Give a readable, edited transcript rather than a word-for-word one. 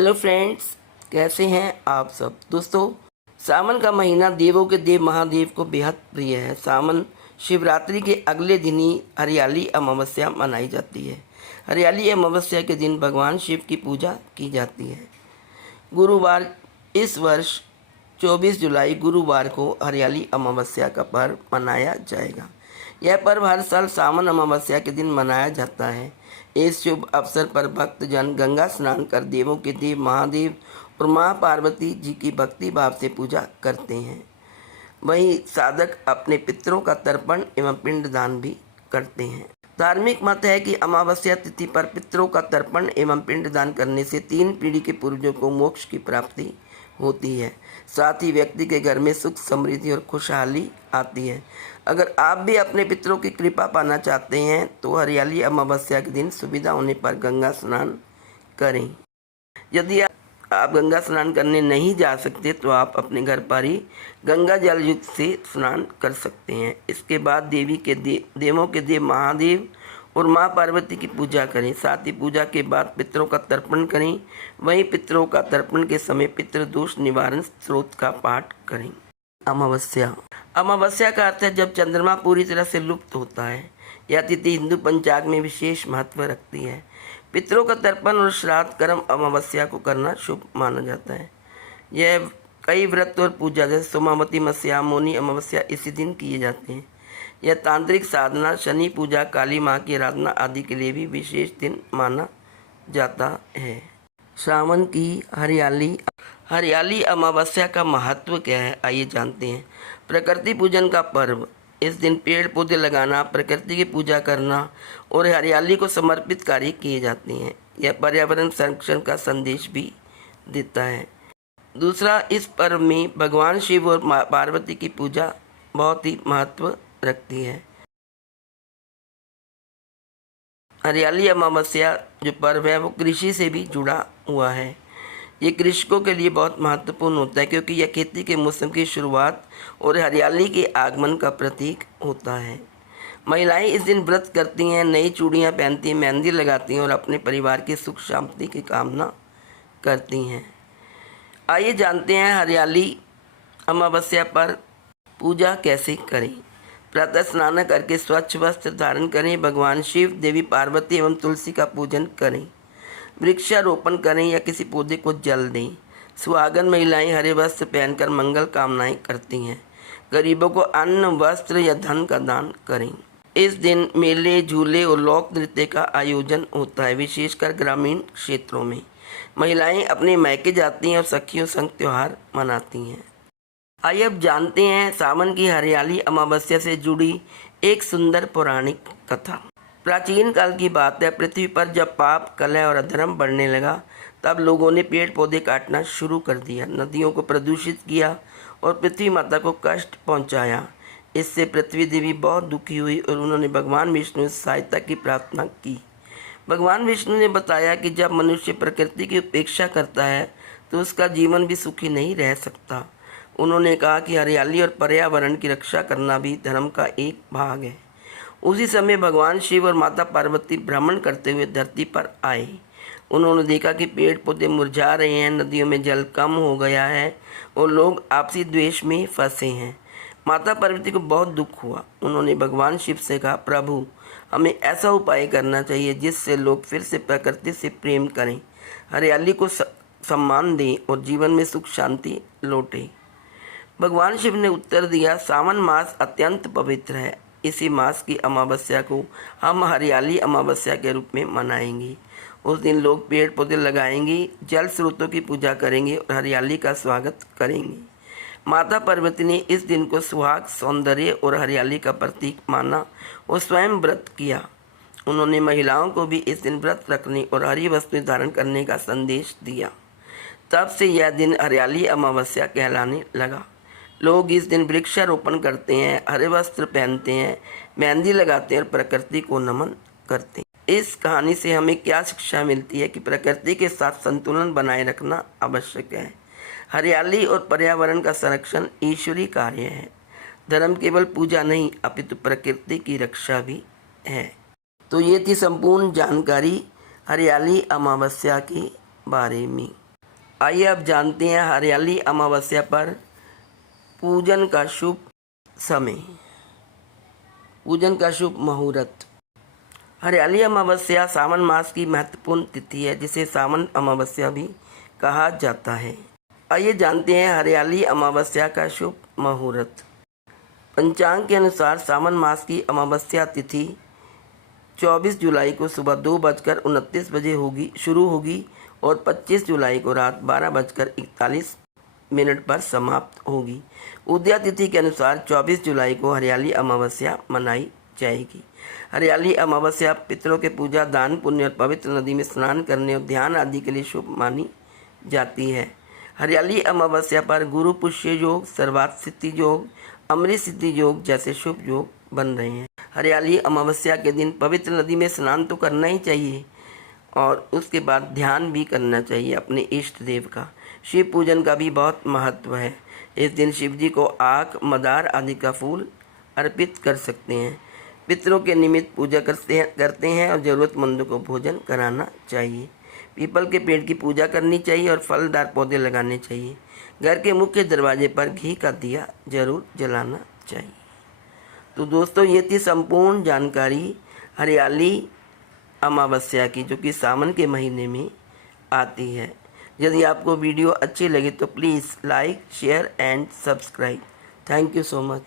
Hello friends, कैसे हैं आप सब। दोस्तों, सावन का महीना देवों के देव महादेव को बेहद प्रिय है। सावन शिवरात्रि के अगले दिन ही हरियाली अमावस्या मनाई जाती है। हरियाली अमावस्या के दिन भगवान शिव की पूजा की जाती है। गुरुवार, इस वर्ष 24 जुलाई गुरुवार को हरियाली अमावस्या का पर्व मनाया जाएगा। यह पर्व हर साल सावन अमावस्या के दिन मनाया जाता है। इस शुभ अवसर पर भक्तजन गंगा स्नान कर देवों के देव महादेव और माँ पार्वती जी की भक्ति भाव से पूजा करते हैं। वहीं साधक अपने पितरों का तर्पण एवं पिंडदान भी करते हैं। धार्मिक मत है कि अमावस्या तिथि पर पितरों का तर्पण एवं पिंडदान करने से 3 पीढ़ी के पूर्वजों को मोक्ष की प्राप्ति होती है। साथ ही व्यक्ति के घर में सुख, समृद्धि और खुशहाली आती है। अगर आप भी अपने पितरों की कृपा पाना चाहते हैं तो हरियाली अमावस्या के दिन सुविधा होने पर गंगा स्नान करें। यदि आप गंगा स्नान करने नहीं जा सकते तो आप अपने घर पर ही गंगा जल युक्त से स्नान कर सकते हैं। इसके बाद देवों के देव महादेव और माँ पार्वती की पूजा करें। साथ ही पूजा के बाद पितरों का तर्पण करें। वहीं पितरों का तर्पण के समय पितृदोष निवारण स्त्रोत का पाठ करें। अमावस्या का अर्थ है जब चंद्रमा पूरी तरह से लुप्त होता है। यह तिथि हिंदू पंचांग में विशेष महत्व रखती है। पितरों का तर्पण और श्राद्ध कर्म अमावस्या को करना शुभ माना जाता है। यह कई व्रत और पूजा जैसे सोमावती मत्स्या, मौनी अमावस्या इसी दिन किए जाते हैं। यह तांत्रिक साधना, शनि पूजा, काली माँ की आराधना आदि के लिए भी विशेष दिन माना जाता है। सावन की हरियाली अमावस्या का महत्व क्या है, आइए जानते हैं। प्रकृति पूजन का पर्व। इस दिन पेड़ पौधे लगाना, प्रकृति की पूजा करना और हरियाली को समर्पित कार्य किए जाते हैं। यह पर्यावरण संरक्षण का संदेश भी देता है। दूसरा, इस पर्व में भगवान शिव और पार्वती की पूजा बहुत ही महत्व रखती है। हरियाली अमावस्या जो पर्व है वो कृषि से भी जुड़ा हुआ है। ये कृषकों के लिए बहुत महत्वपूर्ण होता है क्योंकि यह खेती के मौसम की शुरुआत और हरियाली के आगमन का प्रतीक होता है। महिलाएं इस दिन व्रत करती हैं, नई चूड़ियां पहनती हैं, मेहंदी लगाती हैं और अपने परिवार की सुख शांति की कामना करती हैं। आइए जानते हैं हरियाली अमावस्या पर पूजा कैसे करें। प्रातः स्नान करके स्वच्छ वस्त्र धारण करें। भगवान शिव, देवी पार्वती एवं तुलसी का पूजन करें। वृक्षारोपण करें या किसी पौधे को जल दें। सुहागन महिलाएं हरे वस्त्र पहनकर मंगल कामनाएं करती हैं। गरीबों को अन्न, वस्त्र या धन का दान करें। इस दिन मेले, झूले और लोक नृत्य का आयोजन होता है, विशेषकर ग्रामीण क्षेत्रों में। महिलाएं अपने मायके जाती हैं और सखियों संग त्योहार मनाती हैं। आइए अब जानते हैं सावन की हरियाली अमावस्या से जुड़ी एक सुंदर पौराणिक कथा। प्राचीन काल की बात है, पृथ्वी पर जब पाप, कलह और अधर्म बढ़ने लगा तब लोगों ने पेड़ पौधे काटना शुरू कर दिया, नदियों को प्रदूषित किया और पृथ्वी माता को कष्ट पहुंचाया। इससे पृथ्वी देवी बहुत दुखी हुई और उन्होंने भगवान विष्णु से सहायता की प्रार्थना की। भगवान विष्णु ने बताया कि जब मनुष्य प्रकृति की उपेक्षा करता है तो उसका जीवन भी सुखी नहीं रह सकता। उन्होंने कहा कि हरियाली और पर्यावरण की रक्षा करना भी धर्म का एक भाग है। उसी समय भगवान शिव और माता पार्वती भ्रमण करते हुए धरती पर आए। उन्होंने देखा कि पेड़ पौधे मुरझा रहे हैं, नदियों में जल कम हो गया है और लोग आपसी द्वेष में फंसे हैं। माता पार्वती को बहुत दुख हुआ। उन्होंने भगवान शिव से कहा, प्रभु, हमें ऐसा उपाय करना चाहिए जिससे लोग फिर से प्रकृति से प्रेम करें, हरियाली को सम्मान दें और जीवन में सुख शांति लौटे। भगवान शिव ने उत्तर दिया, सावन मास अत्यंत पवित्र है। इसी मास की अमावस्या को हम हरियाली अमावस्या के रूप में मनाएंगे। उस दिन लोग पेड़ पौधे लगाएंगे, जल स्रोतों की पूजा करेंगे और हरियाली का स्वागत करेंगे। माता पार्वती ने इस दिन को सुहाग, सौंदर्य और हरियाली का प्रतीक माना और स्वयं व्रत किया। उन्होंने महिलाओं को भी इस दिन व्रत रखने और हरी वस्तुएं धारण करने का संदेश दिया। तब से यह दिन हरियाली अमावस्या कहलाने लगा। लोग इस दिन वृक्षारोपण करते हैं, हरे वस्त्र पहनते हैं, मेहंदी लगाते हैं और प्रकृति को नमन करते हैं। इस कहानी से हमें क्या शिक्षा मिलती है कि प्रकृति के साथ संतुलन बनाए रखना आवश्यक है। हरियाली और पर्यावरण का संरक्षण ईश्वरीय कार्य है। धर्म केवल पूजा नहीं अपितु प्रकृति की रक्षा भी है। तो ये थी संपूर्ण जानकारी हरियाली अमावस्या के बारे में। आइए अब जानते हैं हरियाली अमावस्या पर पूजन का शुभ समय, पूजन का शुभ मुहूर्त। हरियाली अमावस्या सावन मास की महत्वपूर्ण तिथि है, जिसे सावन अमावस्या भी कहा जाता है। आइए जानते हैं हरियाली अमावस्या का शुभ मुहूर्त। पंचांग के अनुसार सावन मास की अमावस्या तिथि 24 जुलाई को सुबह 2:29 होगी शुरू होगी और 25 जुलाई को रात 12:41 पर समाप्त होगी। उदया तिथि के अनुसार 24 जुलाई को हरियाली अमावस्या मनाई जाएगी। हरियाली अमावस्या पितरों के पूजा, दान पुण्य और पवित्र नदी में स्नान करने और ध्यान आदि के लिए शुभ मानी जाती है। हरियाली अमावस्या पर गुरु पुष्य योग, सर्वार्थ सिद्धि योग, अमृत सिद्धि योग जैसे शुभ योग बन रहे हैं। हरियाली अमावस्या के दिन पवित्र नदी में स्नान तो करना ही चाहिए और उसके बाद ध्यान भी करना चाहिए अपने इष्ट देव का। शिव पूजन का भी बहुत महत्व है। इस दिन शिव जी को आक, मदार आदि का फूल अर्पित कर सकते हैं। पितरों के निमित्त पूजा करते हैं और ज़रूरतमंदों को भोजन कराना चाहिए। पीपल के पेड़ की पूजा करनी चाहिए और फलदार पौधे लगाने चाहिए। घर के मुख्य दरवाजे पर घी का दिया जरूर जलाना चाहिए। तो दोस्तों, ये थी संपूर्ण जानकारी हरियाली अमावस्या की, जो कि सावन के महीने में आती है। यदि आपको वीडियो अच्छी लगे तो please like, share and subscribe. Thank you so much.